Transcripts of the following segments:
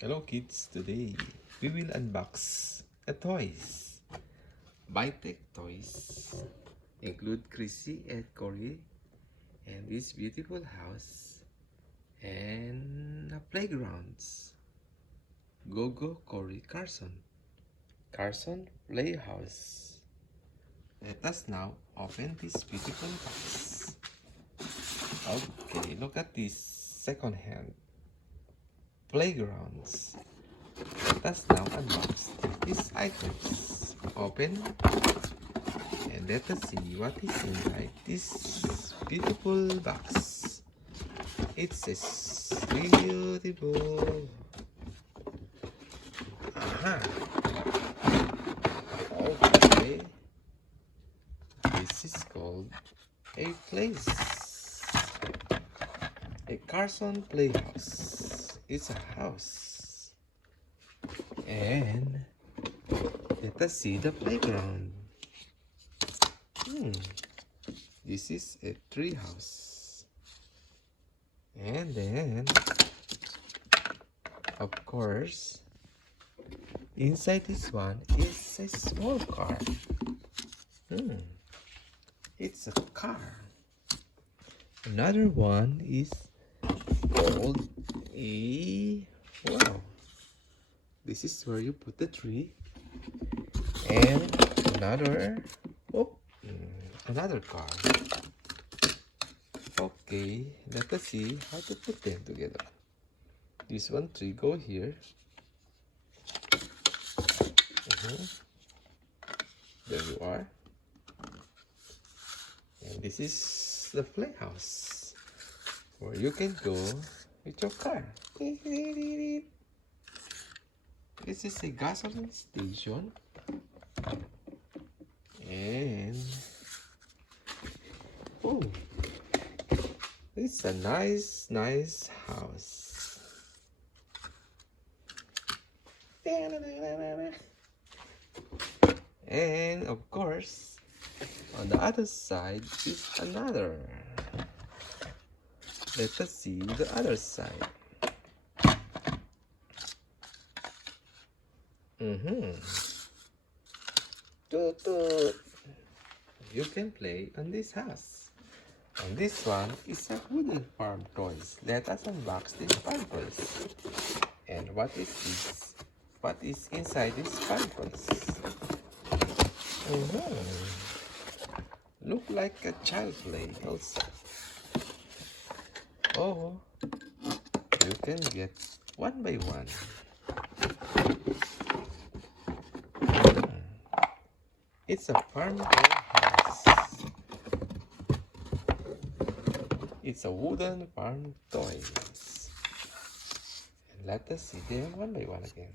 Hello kids, today we will unbox a toys. Tech toys include Chrissy and Cory and this beautiful house and playgrounds. Go Cory CARLSON. CARLSON Playhouse. Let us now open this beautiful box. Okay, look at this second-hand playgrounds. Let us now unbox these items. Open and let us see what is inside this beautiful box. It says beautiful. Okay. This is called a place. A CARLSON playhouse. It's a house. And let us see the playground. This is a tree house. And then, of course, inside this one is a small car. It's a car. Another one is called a... Wow. This is where you put the tree. And another car. Okay, let us see how to put them together. This one tree go here. There you are. And this is the playhouse where you can go with your car. This is a gasoline station. And oh, it's a nice house. And of course, on the other side is another. Let us see the other side. Toot toot. You can play on this house. And this one is a wooden farm toys. Let us unbox this farm toys. And what is this? What is inside this farm toys? Look like a child play also. Oh, you can get one by one. It's a farm toy house. It's a wooden farm toys. And let us see them one by one again.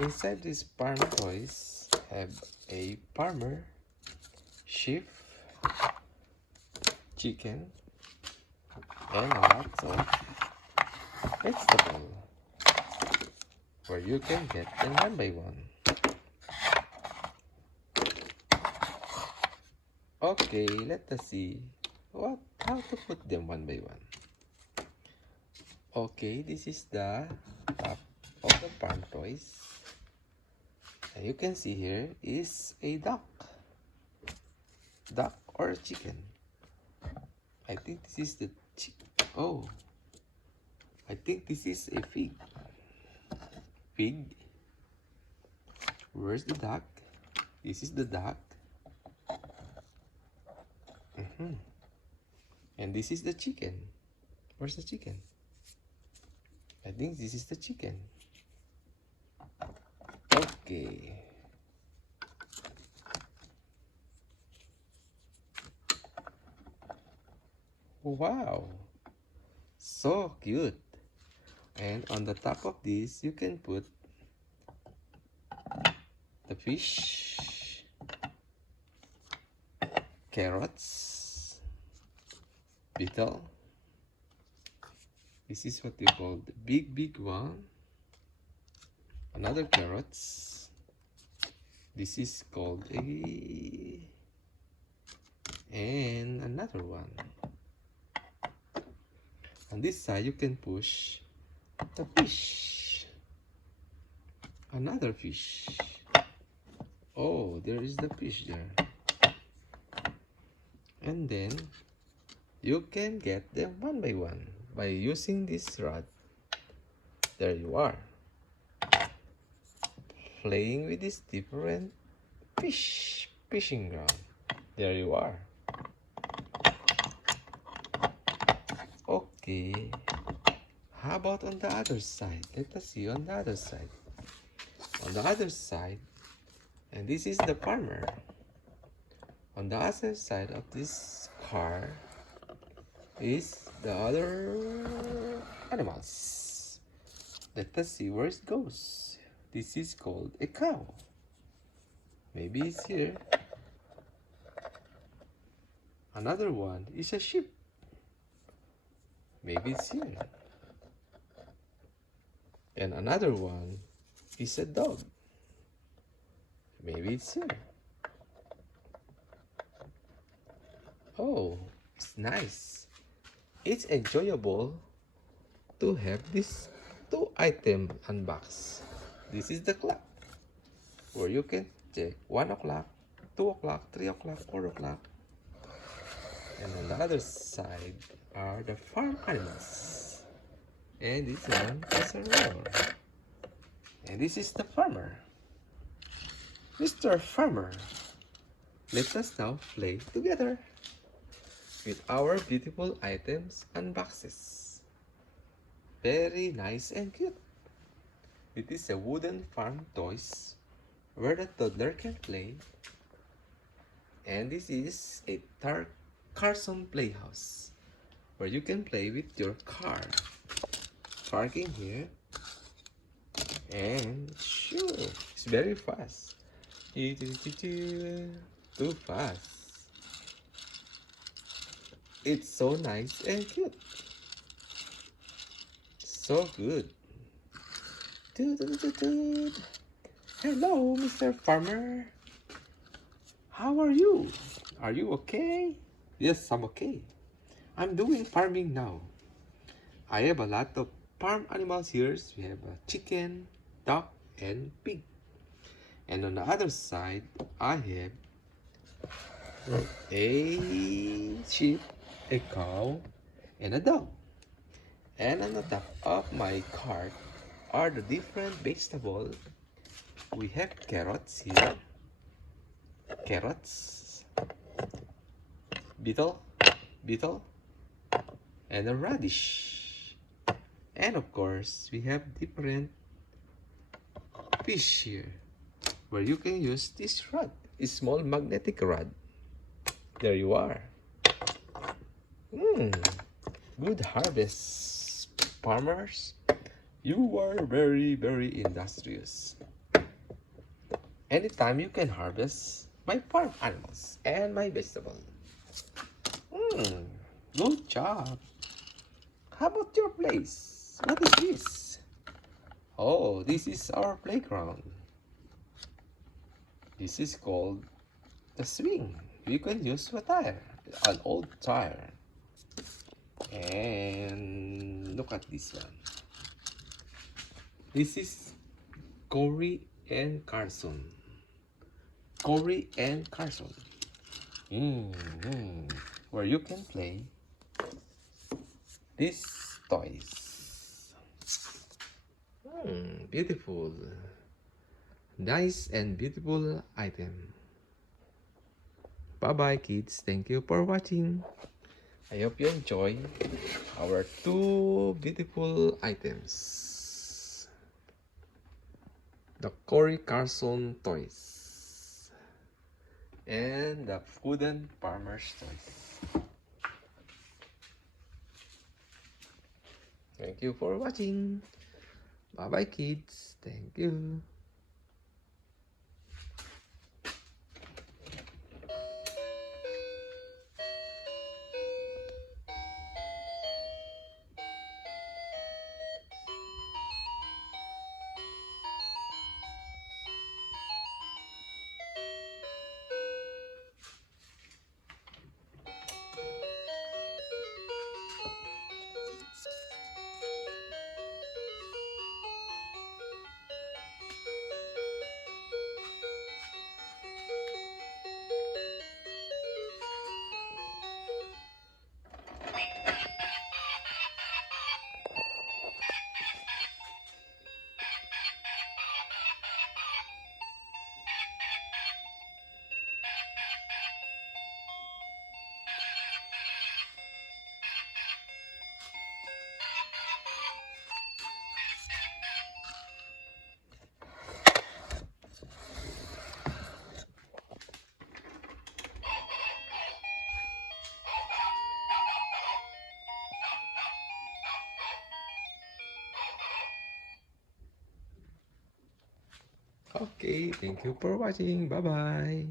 Inside these farm toys have a farmer, sheep, chicken, and lots of vegetables where you can get them one by one. Okay, let us see how to put them one by one. Okay, this is the top of the farm toys. And you can see here is a duck or chicken. I think this is the I think this is a pig. Where's the duck? This is the duck. And this is the chicken. Where's the chicken? I think this is the chicken. Okay. Wow. So cute. And on the top of this, you can put the fish, carrots, beetle. This is what you call the big one. Another carrots. This is called and another one. On this side, you can push the fish. Another fish. Oh, there is the fish there. And then you can get them one by one by using this rod. There you are. Playing with this different fishing ground. There you are. Okay. How about on the other side? Let us see on the other side. On the other side, and this is the farmer. On the other side of this car is the other animals. Let us see where it goes. This is called a cow. Maybe it's here. Another one is a sheep. Maybe it's here. And another one is a dog. Maybe it's here. Oh, it's nice. It's enjoyable to have this two item unboxed. This is the clock where you can check 1 o'clock, 2 o'clock, 3 o'clock, 4 o'clock. And on the other side are the farm animals. And this one is a roar. And this is the farmer. Mr. Farmer, let us now play together with our beautiful items and boxes. Very nice and cute. It is a wooden farm toys where the toddler can play. And this is a CARLSON playhouse where you can play with your car. Parking here. And sure, it's very fast. Too fast. It's so nice and cute. So good. Hello, Mr. Farmer. How are you? Are you okay? Yes, I'm okay. I'm doing farming now. I have a lot of farm animals here. We have a chicken, duck, and pig. And on the other side, I have a sheep, a cow, and a dog. And on the top of my cart are the different vegetables. We have carrots here, carrots, beetle, and a radish. And of course, we have different fish here, where you can use this rod, a small magnetic rod. There you are. Good harvest, farmers. You are very, very industrious. Anytime you can harvest my farm animals and my vegetables. Good job. How about your place? What is this? Oh, this is our playground. This is called the swing. You can use a tire, an old tire. And look at this one. This is Cory and CARLSON. Cory and CARLSON. Where you can play these toys. Beautiful. Nice and beautiful item. Bye-bye, kids. Thank you for watching. I hope you enjoy our two beautiful items. The Cory CARLSON toys and the wooden farmer's toys. Thank you for watching. Bye-bye, kids. Thank you. Okay, thank you for watching. Bye-bye.